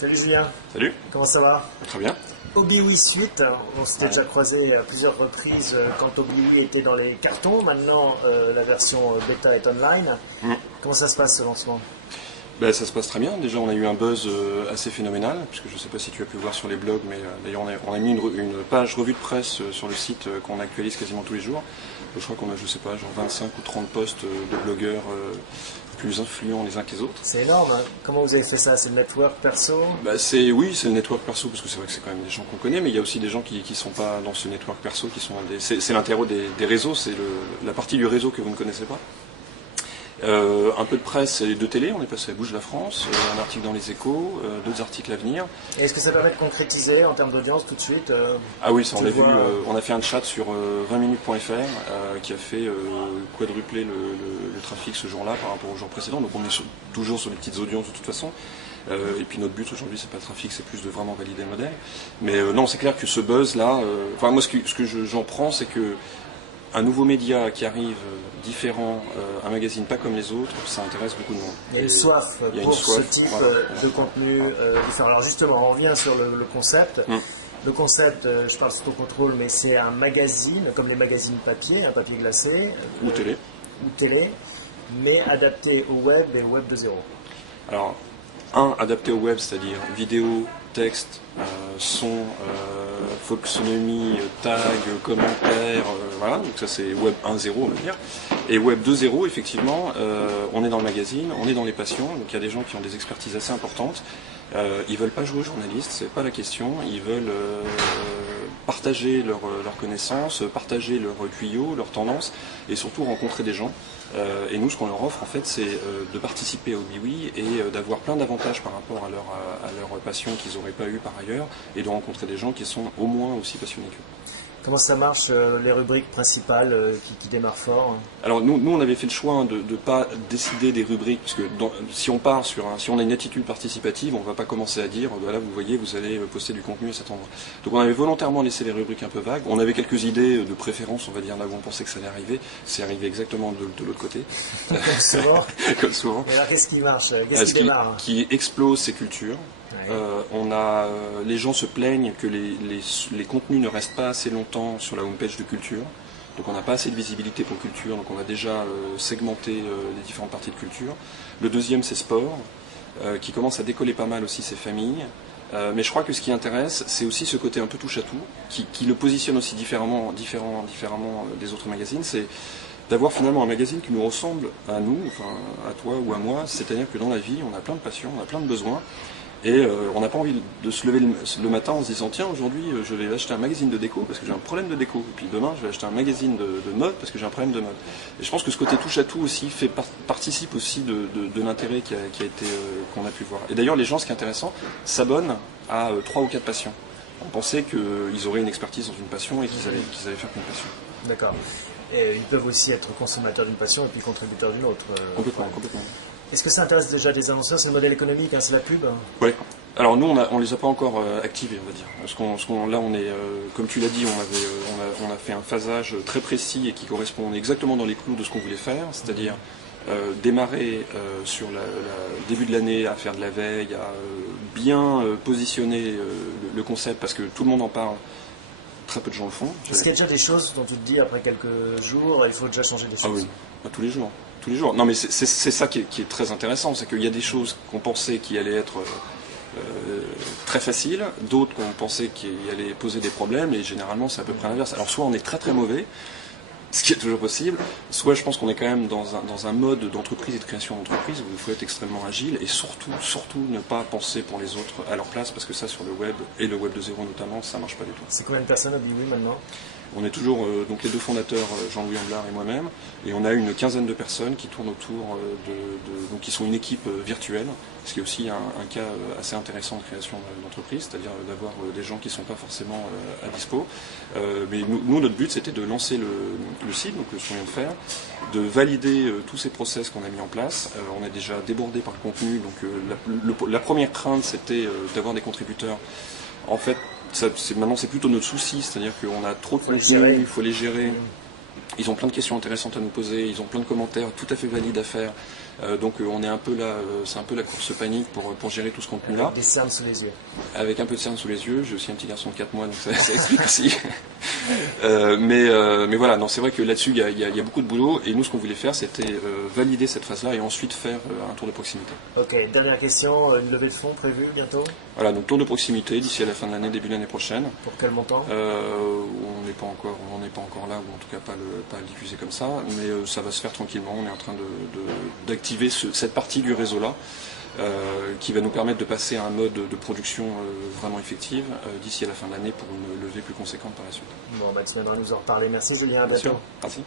Salut Julien. Salut. Comment ça va? Très bien. ObiWi Suite, on s'était déjà croisé à plusieurs reprises quand ObiWi était dans les cartons. Maintenant, la version bêta est online. Comment ça se passe ce lancement? Ben, ça se passe très bien. Déjà, on a eu un buzz assez phénoménal, puisque je ne sais pas si tu as pu voir sur les blogs, mais d'ailleurs, on a mis une page revue de presse sur le site qu'on actualise quasiment tous les jours. Je crois qu'on a, je sais pas, genre 25 ou 30 posts de blogueurs plus influents les uns que les autres. C'est énorme, hein. Comment vous avez fait ça? C'est le network perso? Bah, oui, c'est le network perso, parce que c'est vrai que c'est quand même des gens qu'on connaît, mais il y a aussi des gens qui ne sont pas dans ce network perso, qui sont c'est l'intérêt des réseaux, c'est la partie du réseau que vous ne connaissez pas. Un peu de presse et de télé, on est passé à Bouge la France, un article dans les Échos, d'autres articles à venir. Et est-ce que ça permet de concrétiser en termes d'audience tout de suite? Ah oui, ça on l'a vu, on a fait un chat sur 20minutes.fr qui a fait quadrupler le trafic ce jour-là par rapport au jour précédent, donc on est toujours sur les petites audiences de toute façon. Et puis notre but aujourd'hui, c'est pas le trafic, c'est plus de vraiment valider le modèle. Mais non, c'est clair que ce buzz-là, moi ce que j'en prends, c'est que un nouveau média qui arrive différent, un magazine pas comme les autres, ça intéresse beaucoup de monde. Il y a une soif pour ce type de contenu différent. Alors justement, on revient sur le concept. Le concept, je parle sous ton contrôle, mais c'est un magazine, comme les magazines papier, un papier glacé. Ou télé. Ou télé, mais adapté au web et au web de zéro. Alors, adapté au web, c'est-à-dire vidéo, texte, son, folksonomie, tag, commentaires, voilà, donc ça c'est web 1.0 on va dire. Et web 2.0, effectivement, on est dans le magazine, on est dans les passions, donc il y a des gens qui ont des expertises assez importantes. Ils veulent pas jouer aux journalistes, c'est pas la question, ils veulent partager leurs connaissances, partager leurs tuyaux, leurs tendances, et surtout rencontrer des gens. Et nous, ce qu'on leur offre, en fait, c'est de participer au ObiWi et d'avoir plein d'avantages par rapport à leur passion qu'ils n'auraient pas eu par ailleurs, et de rencontrer des gens qui sont au moins aussi passionnés qu'eux. Comment ça marche, les rubriques principales qui démarrent fort? Alors nous, on avait fait le choix de ne pas décider des rubriques, parce que si on a une attitude participative, on ne va pas commencer à dire, voilà, vous voyez, vous allez poster du contenu à cet endroit. Donc on avait volontairement laissé les rubriques un peu vagues. On avait quelques idées de préférence, on va dire, là où on pensait que ça allait arriver. C'est arrivé exactement de l'autre côté. Comme souvent. Comme souvent. Et alors qu'est-ce qui marche? Qu'est-ce qui démarre? Qui explose, c'est culture. Les gens se plaignent que les contenus ne restent pas assez longtemps sur la homepage de culture. Donc on n'a pas assez de visibilité pour culture, donc on a déjà segmenté les différentes parties de culture. Le deuxième, c'est sport, qui commence à décoller pas mal aussi ses familles. Mais je crois que ce qui intéresse, c'est aussi ce côté un peu touche-à-tout, qui le positionne aussi différemment des autres magazines. C'est d'avoir finalement un magazine qui nous ressemble à nous, enfin à toi ou à moi. C'est-à-dire que dans la vie, on a plein de passions, on a plein de besoins. Et on n'a pas envie de se lever le matin en se disant tiens, aujourd'hui je vais acheter un magazine de déco parce que j'ai un problème de déco, et puis demain je vais acheter un magazine de mode parce que j'ai un problème de mode. Et je pense que ce côté touche à tout aussi participe aussi de l'intérêt qu'on a pu voir. Et d'ailleurs les gens, ce qui est intéressant, s'abonnent à 3 ou 4 passions. On pensait qu'ils auraient une expertise dans une passion et qu'ils allaient faire qu'une passion. D'accord. Et ils peuvent aussi être consommateurs d'une passion et puis contributeurs d'une autre. Complètement. Est-ce que ça intéresse déjà des annonceurs? C'est le modèle économique, c'est la pub? Oui. Alors nous, on les a pas encore activés, on va dire. Là, on est, comme tu l'as dit, on a fait un phasage très précis et qui correspond exactement dans les clous de ce qu'on voulait faire, c'est-à-dire démarrer sur le début de l'année à faire de la veille, à bien positionner le concept, parce que tout le monde en parle. Très peu de gens le font. Est-ce qu'il y a déjà des choses dont tu te dis après quelques jours, il faut déjà changer des choses? Ah oui, tous les jours. Tous les jours. Non mais c'est ça qui est très intéressant, c'est qu'il y a des choses qu'on pensait qui allaient être très faciles, d'autres qu'on pensait qui allaient poser des problèmes, et généralement c'est à peu près l'inverse. Alors soit on est très très mauvais, ce qui est toujours possible, soit je pense qu'on est quand même dans un mode d'entreprise et de création d'entreprise où il faut être extrêmement agile et surtout ne pas penser pour les autres à leur place, parce que ça sur le web, et le web de zéro notamment, ça marche pas du tout. C'est combien de personnes à ObiWi maintenant? On est toujours donc les deux fondateurs, Jean-Louis Amblard et moi-même, et on a une quinzaine de personnes qui tournent autour donc qui sont une équipe virtuelle, ce qui est aussi un cas assez intéressant de création d'entreprise, c'est-à-dire d'avoir des gens qui ne sont pas forcément à dispo. Mais nous, notre but, c'était de lancer le site, donc ce qu'on vient de faire, de valider tous ces process qu'on a mis en place. On est déjà débordé par le contenu, donc la première crainte, c'était d'avoir des contributeurs. En fait, maintenant c'est plutôt notre souci, c'est-à-dire qu'on a trop de contenu, il faut les gérer. Ils ont plein de questions intéressantes à nous poser, ils ont plein de commentaires tout à fait valides à faire. Donc on est un peu là, c'est un peu la course panique pour gérer tout ce contenu-là. Des cernes sous les yeux. Avec un peu de cernes sous les yeux, j'ai aussi un petit garçon de 4 mois, donc ça explique aussi. Mais voilà, non, c'est vrai que là-dessus, il y a beaucoup de boulot, et nous, ce qu'on voulait faire, c'était valider cette phase-là et ensuite faire un tour de proximité. Ok, dernière question, une levée de fonds prévue bientôt? Voilà, donc tour de proximité d'ici à la fin de l'année, début de l'année prochaine. Pour quel montant? On n'est pas encore là, ou en tout cas pas le diffuser comme ça, mais ça va se faire tranquillement. On est en train d'activer cette partie du réseau-là, qui va nous permettre de passer à un mode de production vraiment effective d'ici à la fin de l'année pour une levée plus conséquente par la suite. Bon, tu viendras nous en reparler. Merci Julien, à Bien bientôt. sûr. Merci.